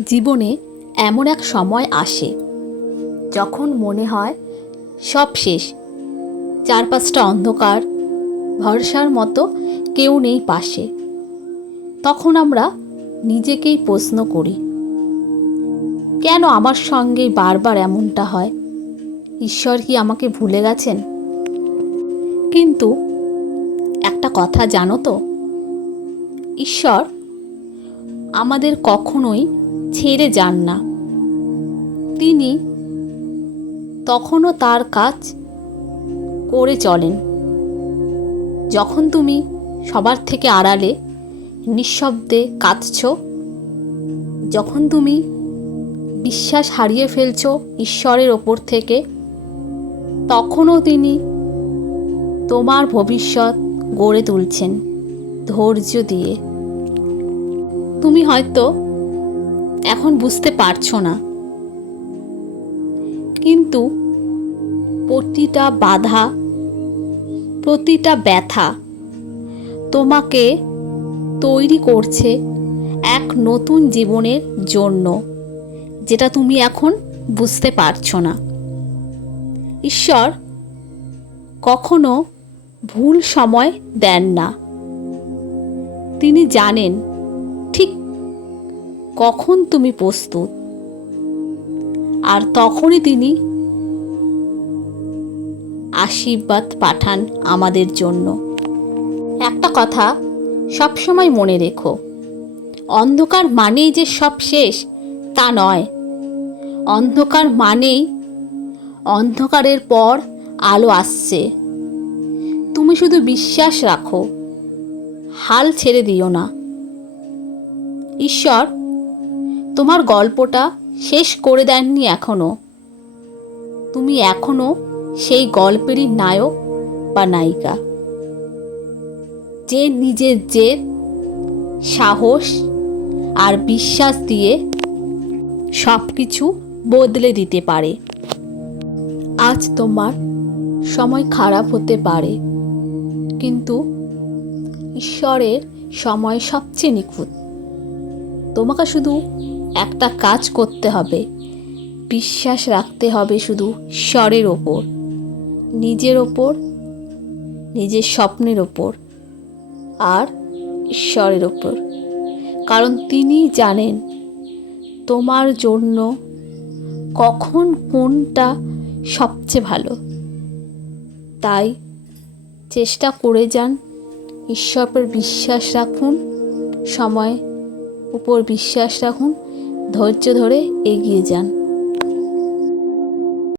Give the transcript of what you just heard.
জীবনে এমন এক সময় আসে যখন মনে হয় সব শেষ। চারপাশটা অন্ধকার, ভরসার মতো কেউ নেই পাশে। তখন আমরা নিজেকেই প্রশ্ন করি, কেন আমার সঙ্গে বারবার এমনটা হয়? ঈশ্বর কি আমাকে ভুলে গেছেন? কিন্তু একটা কথা জানো তো, ঈশ্বর আমাদের কখনোই ছেড়ে যান না। তিনি তখনও তার কাজ করে চলেন। যখন তুমি সবার থেকে আড়ালে, নিঃশব্দে কাঁদছ, যখন তুমি বিশ্বাস হারিয়ে ফেলছো ঈশ্বরের ওপর থেকে, তখনও তিনি তোমার ভবিষ্যৎ গড়ে তুলছেন ধৈর্য দিয়ে। তুমি হয়তো এখন বুঝতে পারছ না। কিন্তু প্রতিটা বাধা, প্রতিটা ব্যথা তোমাকে তৈরি করছে এক নতুন জীবনের জন্য, যেটা তুমি এখন বুঝতে পারছ না। ঈশ্বর কখনো ভুল সময় দেন না। তিনি জানেন ঠিক কখন তুমি প্রস্তুত? আর তখনই তিনি আশীর্বাদ পাঠান আমাদের জন্য। একটা কথা সবসময় মনে রেখো, অন্ধকার মানেই যে সব শেষ, তা নয়। অন্ধকার মানেই অন্ধকারের পর আলো আসছে। তুমি শুধু বিশ্বাস রাখো, হাল ছেড়ে দিও না। ঈশ্বর তোমার গল্পটা শেষ করে দেননি এখনও। তুমি এখনও সেই গল্পেরই নায়ক বা নায়িকা। যে নিজের জেদ, সাহস আর বিশ্বাস দিয়ে সব কিছু বদলে দিতে পারে। আজ তোমার সময় খারাপ হতে পারে, কিন্তু ঈশ্বরের সময় সবচেয়ে নিখুঁত। তোমাকে শুধু একটা কাজ করতে হবে। বিশ্বাস রাখতে হবে শুধু ঈশ্বরের ওপর। নিজের ওপর, নিজের স্বপ্নের ওপর আর ঈশ্বরের ওপর। কারণ তিনি জানেন তোমার জন্য কখন কোনটা সবচেয়ে ভালো। তাই চেষ্টা করে যান ঈশ্বরের বিশ্বাস রাখুন সময় উপর বিশ্বাস রাখুন ধৈর্য ধরে এগিয়ে যান।